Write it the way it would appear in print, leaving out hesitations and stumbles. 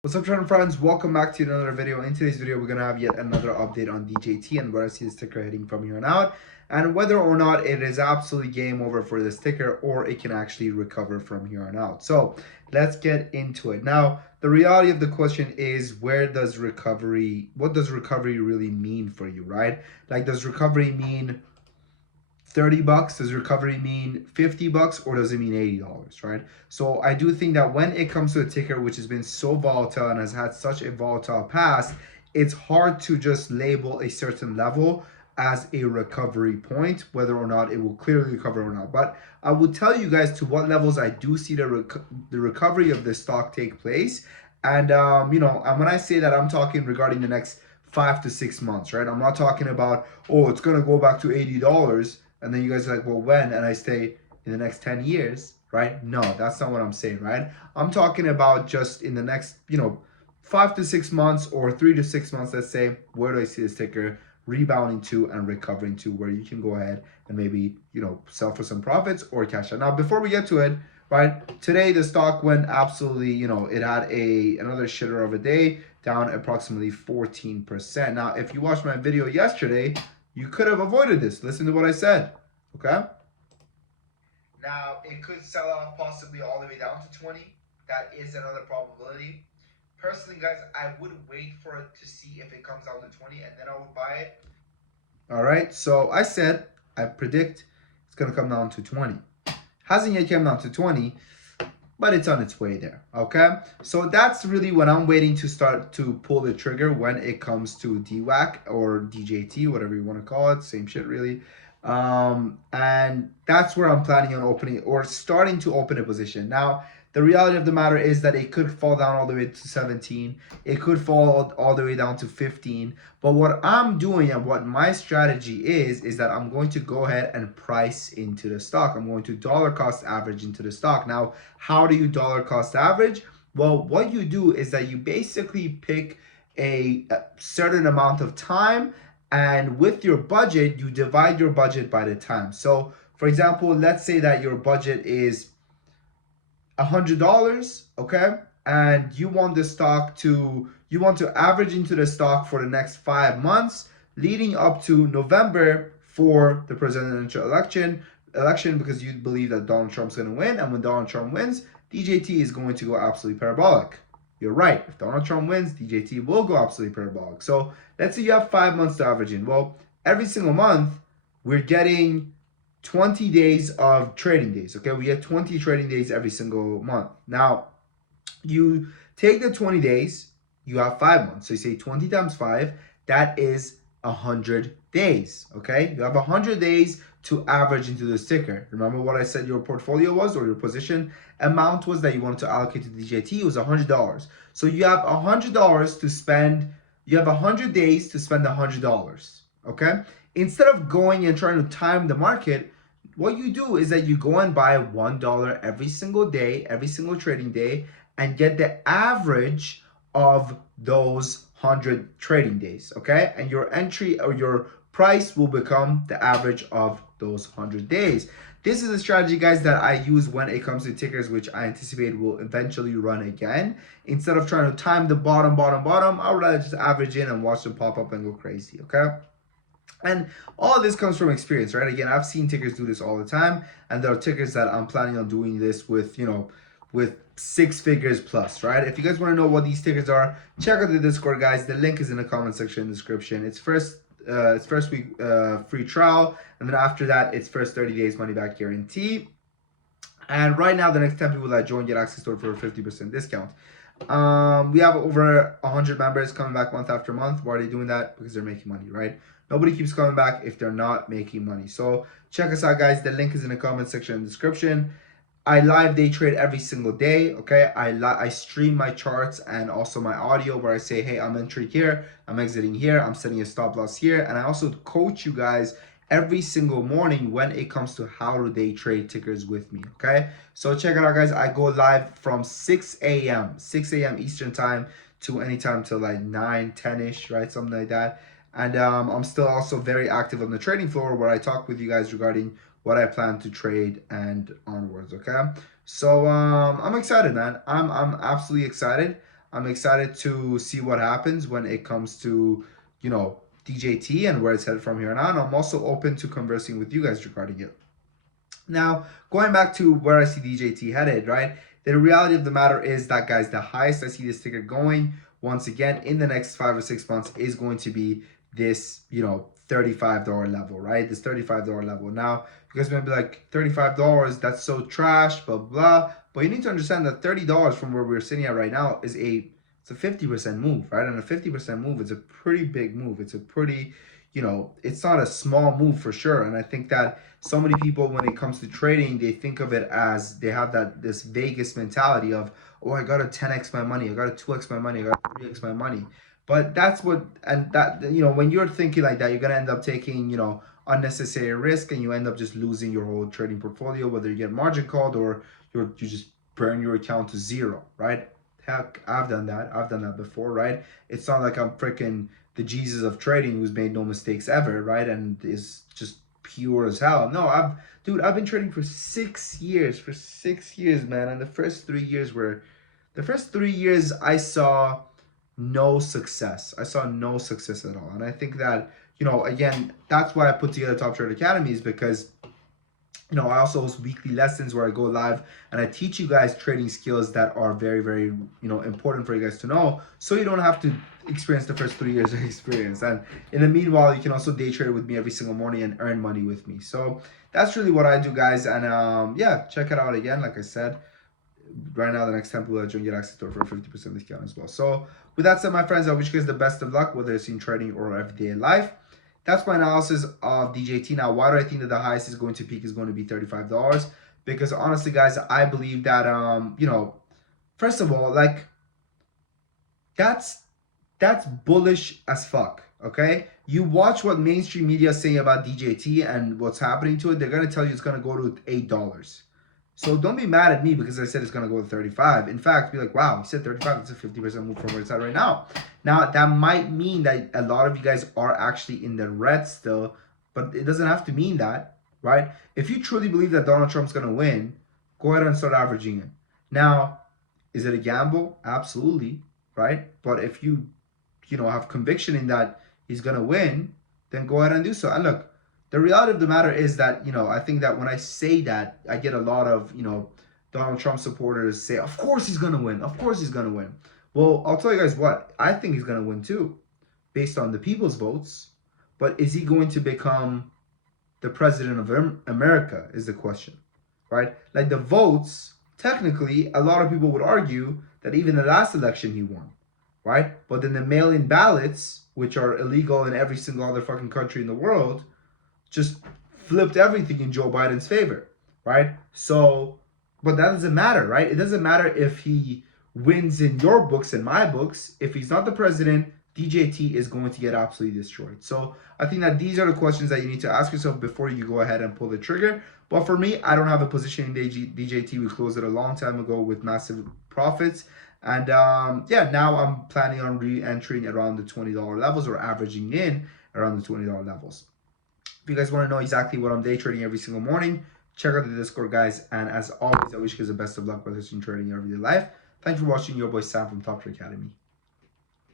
What's up, friends? Welcome back to another video. In today's video, we're gonna have yet another update on DJT and where I see the sticker heading from here on out, and whether or not it is absolutely game over for the sticker or it can actually recover from here on out. So let's get into it. Now, the reality of the question is, what does recovery really mean for you, right? Like, does recovery mean 30 bucks? Does recovery mean 50 bucks, or does it mean $80, right? So I do think that when it comes to a ticker which has been so volatile and has had such a volatile past, it's hard to just label a certain level as a recovery point, whether or not it will clearly recover or not. But I will tell you guys to what levels I do see the recovery of this stock take place. And and when I say that, I'm talking regarding the next 5 to 6 months, right? I'm not talking about, oh, it's gonna go back to $80, and then you guys are like, well, when? And I say, in the next 10 years, right? No, that's not what I'm saying, right? I'm talking about just in the next, 5 to 6 months or 3 to 6 months, let's say. Where do I see this ticker rebounding to and recovering to, where you can go ahead and maybe, sell for some profits or cash out. Now, before we get to it, right, today the stock went absolutely, it had another shitter of a day, down approximately 14%. Now, if you watched my video yesterday, you could have avoided this. Listen to what I said, okay? Now, it could sell off possibly all the way down to 20. That is another probability. Personally, guys, I would wait for it to see if it comes down to 20, and then I would buy it. All right, so I predict it's going to come down to 20. Hasn't yet come down to 20, but it's on its way there, okay? So that's really when I'm waiting to start to pull the trigger when it comes to DWAC or DJT, whatever you want to call it, same shit really. And that's where I'm planning on opening or starting to open a position. Now, the reality of the matter is that it could fall down all the way to 17. It could fall all the way down to 15. But what I'm doing and what my strategy is that I'm going to go ahead and price into the stock. I'm going to dollar cost average into the stock. Now, how do you dollar cost average? Well, what you do is that you basically pick a certain amount of time, and with your budget, you divide your budget by the time. So, for example, let's say that your budget is $100, okay? And you want to average into the stock for the next 5 months, leading up to November for the presidential election, because you believe that Donald Trump's going to win. And when Donald Trump wins, DJT is going to go absolutely parabolic. You're right. If Donald Trump wins, DJT will go absolutely parabolic. So let's say you have 5 months to average in. Well, every single month, we're getting 20 days of trading days, okay? We get 20 trading days every single month. Now, you take the 20 days, you have 5 months. So you say 20 times 5, that is 100 days, okay? You have 100 days to average into the ticker. Remember what I said your portfolio was, or your position amount was, that you wanted to allocate to DJT? It was $100. So you have $100 to spend. You have 100 days to spend $100, okay? Instead of going and trying to time the market, what you do is that you go and buy $1 every single day, every single trading day, and get the average of those 100 trading days, okay? And your entry or your price will become the average of those 100 days. This is a strategy, guys, that I use when it comes to tickers, which I anticipate will eventually run again. Instead of trying to time the bottom, I would rather just average in and watch them pop up and go crazy, okay? And all of this comes from experience, right? Again, I've seen tickers do this all the time, and there are tickers that I'm planning on doing this with, with 6 figures plus, right? If you guys want to know what these tickers are, check out the Discord, guys. The link is in the comment section in the description. It's first week free trial, and then after that, it's first 30 days money back guarantee. And right now, the next 10 people that join get access to it for a 50% discount. We have over 100 members coming back month after month. Why are they doing that? Because they're making money, right? Nobody keeps coming back if they're not making money. So check us out, guys. The link is in the comment section in the description. I live day trade every single day, okay? I stream my charts and also my audio, where I say, hey, I'm entering here, I'm exiting here, I'm setting a stop loss here. And I also coach you guys every single morning when it comes to how to day trade tickers with me, okay? So check it out, guys. I go live from 6 a.m. Eastern time to anytime till like 9, 10-ish, right? Something like that. And I'm still also very active on the trading floor, where I talk with you guys regarding what I plan to trade and onwards, okay? So I'm excited, man. I'm absolutely excited. I'm excited to see what happens when it comes to, DJT and where it's headed from here on out. And I'm also open to conversing with you guys regarding it. Now, going back to where I see DJT headed, right? The reality of the matter is that, guys, the highest I see this ticket going, once again, in the next 5 or 6 months is going to be this, $35 level, right? This $35 level. Now, you guys might be like, $35, that's so trash, blah, blah. But you need to understand that $30 from where we're sitting at right now is it's a 50% move, right? And a 50% move is a pretty big move. It's a pretty, it's not a small move for sure. And I think that so many people, when it comes to trading, they think of it as they have this Vegas mentality of, oh, I gotta 10x my money, I gotta 2x my money, I gotta 3x my money. But that's when you're thinking like that, you're gonna end up taking, unnecessary risk, and you end up just losing your whole trading portfolio, whether you get margin called or you just burn your account to zero, right? Heck, I've done that. I've done that before, right? It's not like I'm freaking the Jesus of trading who's made no mistakes ever, right? And is just pure as hell. No, I've been trading for 6 years. For 6 years, man. And the first 3 years I saw no success. I saw no success at all. And I think that, again, that's why I put together Top Trade Academy, is because I also host weekly lessons where I go live and I teach you guys trading skills that are very, very, important for you guys to know, so you don't have to experience the first 3 years of experience. And in the meanwhile, you can also day trade with me every single morning and earn money with me. So that's really what I do, guys. And yeah, check it out again. Like I said, right now, the next 10 people that join get access to it for a 50% discount as well. So with that said, my friends, I wish you guys the best of luck, whether it's in trading or everyday life. That's my analysis of DJT. Now, why do I think that the highest is going to peak is going to be $35? Because honestly, guys, I believe that first of all, like, that's bullish as fuck. Okay, you watch what mainstream media is saying about DJT and what's happening to it. They're gonna tell you it's gonna go to $8. So don't be mad at me because I said it's gonna go to 35. In fact, be like, wow, he said 35. That's a 50% move from where it's at right now. Now that might mean that a lot of you guys are actually in the red still, but it doesn't have to mean that, right? If you truly believe that Donald Trump's gonna win, go ahead and start averaging it. Now, is it a gamble? Absolutely, right? But if you have conviction in that he's gonna win, then go ahead and do so. And look, the reality of the matter is that, I think that when I say that, I get a lot of, Donald Trump supporters say, of course he's going to win. Of course he's going to win. Well, I'll tell you guys what, I think he's going to win too, based on the people's votes. But is he going to become the president of America is the question, right? Like the votes, technically, a lot of people would argue that even the last election he won, right? But then the mail-in ballots, which are illegal in every single other fucking country in the world, just flipped everything in Joe Biden's favor, right? So, but that doesn't matter, right? It doesn't matter if he wins in your books and my books. If he's not the president, DJT is going to get absolutely destroyed. So I think that these are the questions that you need to ask yourself before you go ahead and pull the trigger. But for me, I don't have a position in DJT. We closed it a long time ago with massive profits. And yeah, now I'm planning on re-entering around the $20 levels, or averaging in around the $20 levels. If you guys want to know exactly what I'm day trading every single morning, check out the Discord, guys. And as always, I wish you guys the best of luck with this in trading your everyday life. Thanks for watching. Your boy Sam from Top Trade Academy.